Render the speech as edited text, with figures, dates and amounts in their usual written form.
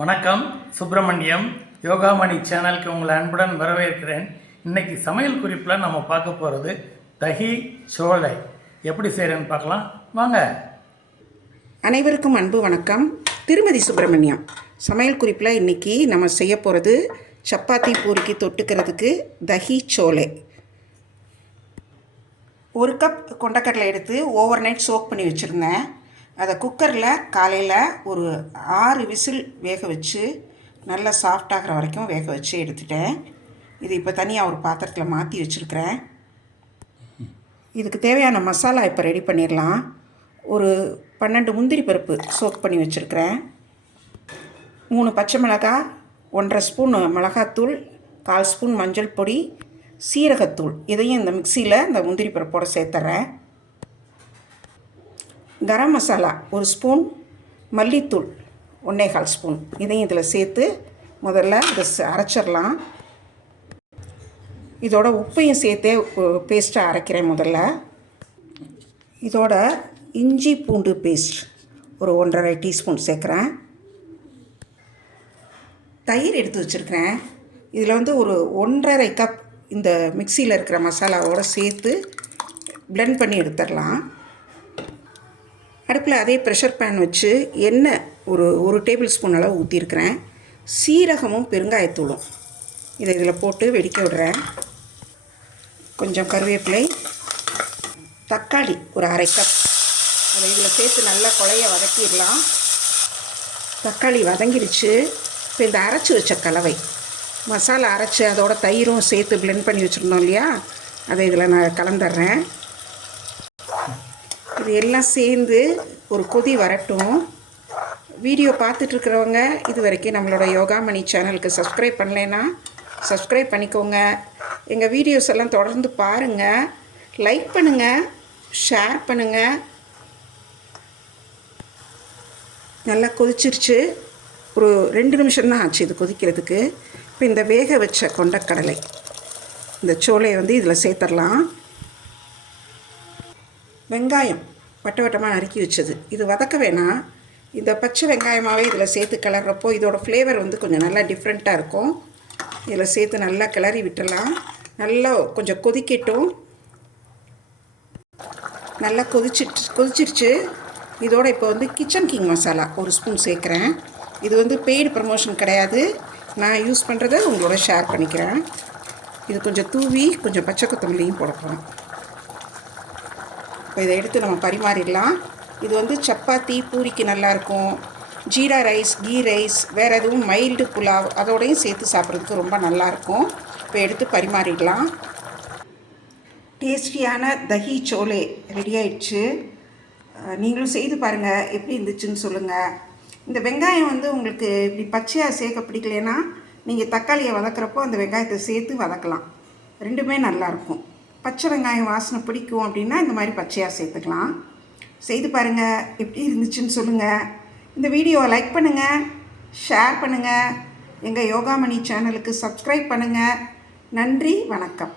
வணக்கம். சுப்பிரமணியம் யோகாமணி சேனலுக்கு உங்களை அன்புடன் வரவேற்கிறேன். இன்றைக்கி சமையல் குறிப்பில் நம்ம பார்க்க போகிறது தஹி சோலை எப்படி செய்கிறேன்னு பார்க்கலாம் வாங்க. அனைவருக்கும் அன்பு வணக்கம். திருமதி சுப்பிரமணியம். சமையல் குறிப்பில் இன்றைக்கி நம்ம செய்ய போகிறது சப்பாத்தி பூரிக்கு தொட்டுக்கிறதுக்கு தஹி சோலை. 1 கப் கொண்டக்கடலை எடுத்து ஓவர் நைட் சோக் பண்ணி வச்சுருந்தேன். அதை குக்கரில் காலையில் ஒரு 6 விசில் வேக வச்சு நல்லா சாஃப்டாகிற வரைக்கும் வேக வச்சு எடுத்துட்டேன். இது இப்போ தனியாக ஒரு பாத்திரத்தில் மாற்றி வச்சுருக்கிறேன். இதுக்கு தேவையான மசாலா இப்போ ரெடி பண்ணிடலாம். ஒரு 12 முந்திரி பருப்பு சோக் பண்ணி வச்சுருக்கிறேன். 3 பச்சை மிளகாய், 1.5 ஸ்பூன் மிளகாத்தூள், 1/4 ஸ்பூன் மஞ்சள் பொடி, சீரகத்தூள் இதையும் இந்த மிக்சியில் இந்த முந்திரி பருப்போடு சேர்த்துறேன். கரம் மசாலா 1 ஸ்பூன், மல்லித்தூள் 1.25 ஸ்பூன் இதையும் இதில் சேர்த்து முதல்ல இதை அரைச்சிடலாம். இதோட உப்பையும் சேர்த்தே பேஸ்ட்டாக அரைக்கிறேன். முதல்ல இதோட இஞ்சி பூண்டு பேஸ்ட் ஒரு 1.5 டீஸ்பூன் சேர்க்குறேன். தயிர் எடுத்து வச்சுருக்கிறேன். இதில் வந்து ஒரு 1.5 கப் இந்த மிக்சியில் இருக்கிற மசாலாவோடு சேர்த்து பிளெண்ட் பண்ணி எடுத்துடலாம். அடுப்பில் அதே ப்ரெஷர் பேன் வச்சு எண்ணெய் ஒரு டேபிள் ஸ்பூன் அளவு ஊற்றிருக்கிறேன். சீரகமும் பெருங்காயத்தூளும் இதை இதில் போட்டு வெடிக்க விடுறேன். கொஞ்சம் கருவேப்பிலை, தக்காளி ஒரு 1/2 கப் அதை இதில் சேர்த்து நல்லா குழைய வதக்கிடலாம். தக்காளி வதங்கிடுச்சு. இப்போ இந்த அரைச்சி வச்ச கலவை மசாலா அரைச்சி அதோட தயிரும் சேர்த்து பிளெண்ட் பண்ணி வச்சுருந்தோம் இல்லையா, அதை இதில் நான் கலந்துடுறேன். இது எல்லாம் சேர்ந்து ஒரு கொதி வரட்டும். வீடியோ பார்த்துட்ருக்கிறவங்க இது வரைக்கும் நம்மளோட யோகாமணி சேனலுக்கு சப்ஸ்கிரைப் பண்ணலைன்னா சப்ஸ்கிரைப் பண்ணிக்கோங்க. எங்கள் வீடியோஸ் எல்லாம் தொடர்ந்து பாருங்கள், லைக் பண்ணுங்கள், ஷேர் பண்ணுங்கள். நல்லா கொதிச்சிருச்சு. ஒரு 2 நிமிஷம்தான் ஆச்சு இது கொதிக்கிறதுக்கு. இப்போ இந்த வேக வச்ச கொண்டக்கடலை இந்த சோலையை வந்து இதில் சேர்த்துடலாம். வெங்காயம் வட்ட வட்டமாக நறுக்கி வச்சது இது வதக்க வேணாம். இந்த பச்சை வெங்காயமாகவே இதில் சேர்த்து கிளறப்போ இதோட ஃப்ளேவர் வந்து கொஞ்சம் நல்லா டிஃப்ரெண்ட்டாக இருக்கும். இதில் சேர்த்து நல்லா கிளறி விட்டுடலாம். நல்லா கொஞ்சம் கொதிக்கட்டும். நல்லா கொதிச்சிருச்சு. இதோட இப்போ வந்து கிச்சன் கிங் மசாலா 1 ஸ்பூன் சேர்க்குறேன். இது வந்து பெய்டு ப்ரமோஷன் கிடையாது, நான் யூஸ் பண்ணுறதை உங்களோட ஷேர் பண்ணிக்கிறேன். இது கொஞ்சம் தூவி கொஞ்சம் பச்சை கொத்தமல்லியும் போடலாம். இப்போ இதை எடுத்து நம்ம பரிமாறிடலாம். இது வந்து சப்பாத்தி பூரிக்கு நல்லாயிருக்கும். ஜீரா ரைஸ், கீ ரைஸ், வேறு எதுவும் மைல்டு புலாவ் அதோடையும் சேர்த்து சாப்பிட்றதுக்கு ரொம்ப நல்லாயிருக்கும். இப்போ எடுத்து பரிமாறிடலாம். டேஸ்டியான தஹி சோலே ரெடி ஆயிடுச்சு. நீங்களும் செய்து பாருங்கள், எப்படி இருந்துச்சுன்னு சொல்லுங்கள். இந்த வெங்காயம் வந்து உங்களுக்கு இப்படி பச்சையாக சேர்க்க பிடிக்கலைன்னா நீங்கள் தக்காளியை வதக்கிறப்போ அந்த வெங்காயத்தை சேர்த்து வதக்கலாம். ரெண்டுமே நல்லாயிருக்கும். பச்சை வெங்காயம் வாசனை பிடிக்கும் அப்படின்னா இந்த மாதிரி பச்சையாக சேர்த்துக்கலாம். செய்து பாருங்கள், எப்படி இருந்துச்சுன்னு சொல்லுங்கள். இந்த வீடியோவை லைக் பண்ணுங்கள், ஷேர் பண்ணுங்கள், எங்கள் யோகாமணி சேனலுக்கு சப்ஸ்கிரைப் பண்ணுங்கள். நன்றி, வணக்கம்.